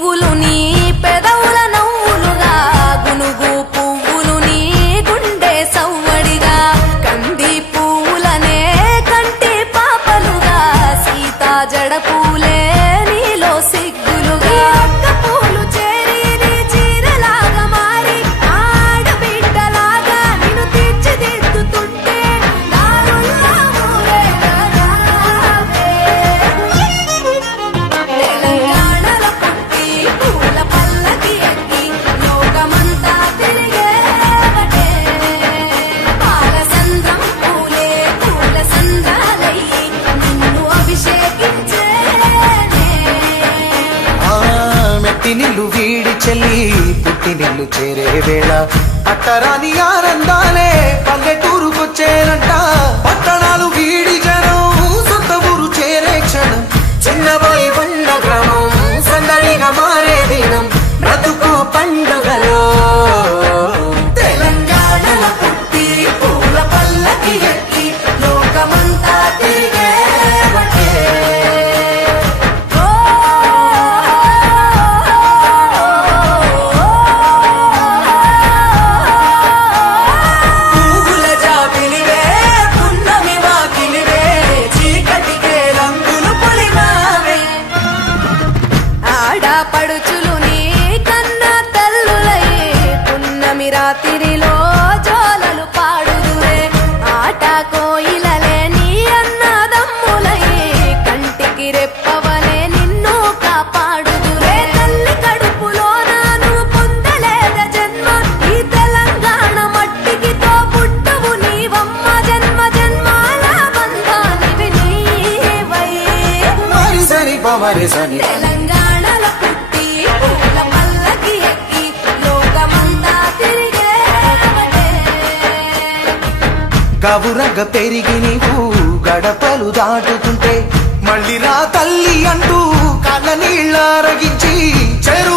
పువ్వులు నీ పెదవుల నవ్వులుగా గునుగు పువ్వులు నీ గుండె సవ్వడిగా కంది పువ్వులనే కంటి పాపలుగా సీతా జడ పూలే నీలో సిగ్గులుగా అక్క పూలు చేరి నీ చీరలాగా మారి ఆడబిడ్డలాగా నిన్ను తీర్చిదిద్దుతుంటే దారుల్లా ఊరేగావే తెలంగాణలో పుట్టి పూల పల్లకి ఎక్కి లోకమంతా తిరిగేవటే పాలసంద్రం పూలే పూల సంద్రాలయ్యి నిన్ను అభిషేకించేనే మెట్టి నిల్లు వీడి చెల్లి పుట్టి నిల్లు చేరే వేళ అట్టరాని ఆనందాలే పల్లెటూరుకొచ్చేనంట పట్టణాలు వీడి జనం సొంత ఊరు చేరే క్షణం చిన్నబోయి పండ గ్రామం సందడిగా మారే దినం బ్రతుకు పండుగలో తెలంగాణలో పుట్టి పూల పల్లకి ఎక్కి లోకమంతా తిరిగేవటే పువ్వుల జాబిలివే పున్నమి వాకిలివే చీకటికే రంగులు పొలిమావే ఆడపడుచులు నీ కన్న తల్లులయ్యే పున్నమి రాత్రిలో జోలలు పాడుదురే ఆట కోయిలలే నీ అన్నదమ్ములయ్యే కంటికి రెప్పవలే నిన్ను కాపాడుదురే తల్లి కడుపులో నాను పొందలేద జన్మ ఈ తెలంగాణ మట్టికి తో పుట్టవు నీవమ్మ జన్మ జన్మాల బంధానివి నీవై మరి సరి పవరి సని తెలంగాణలో పుట్టి పూల పల్లకి ఎక్కి లోకమంతా తిరిగేవటే గవురగ పెరిగి నీవు గడపలు దాటుతుంటే మళ్ళీ రా తల్లి అంటూ కళ్ళ నీళ్ళ రగించి చెరు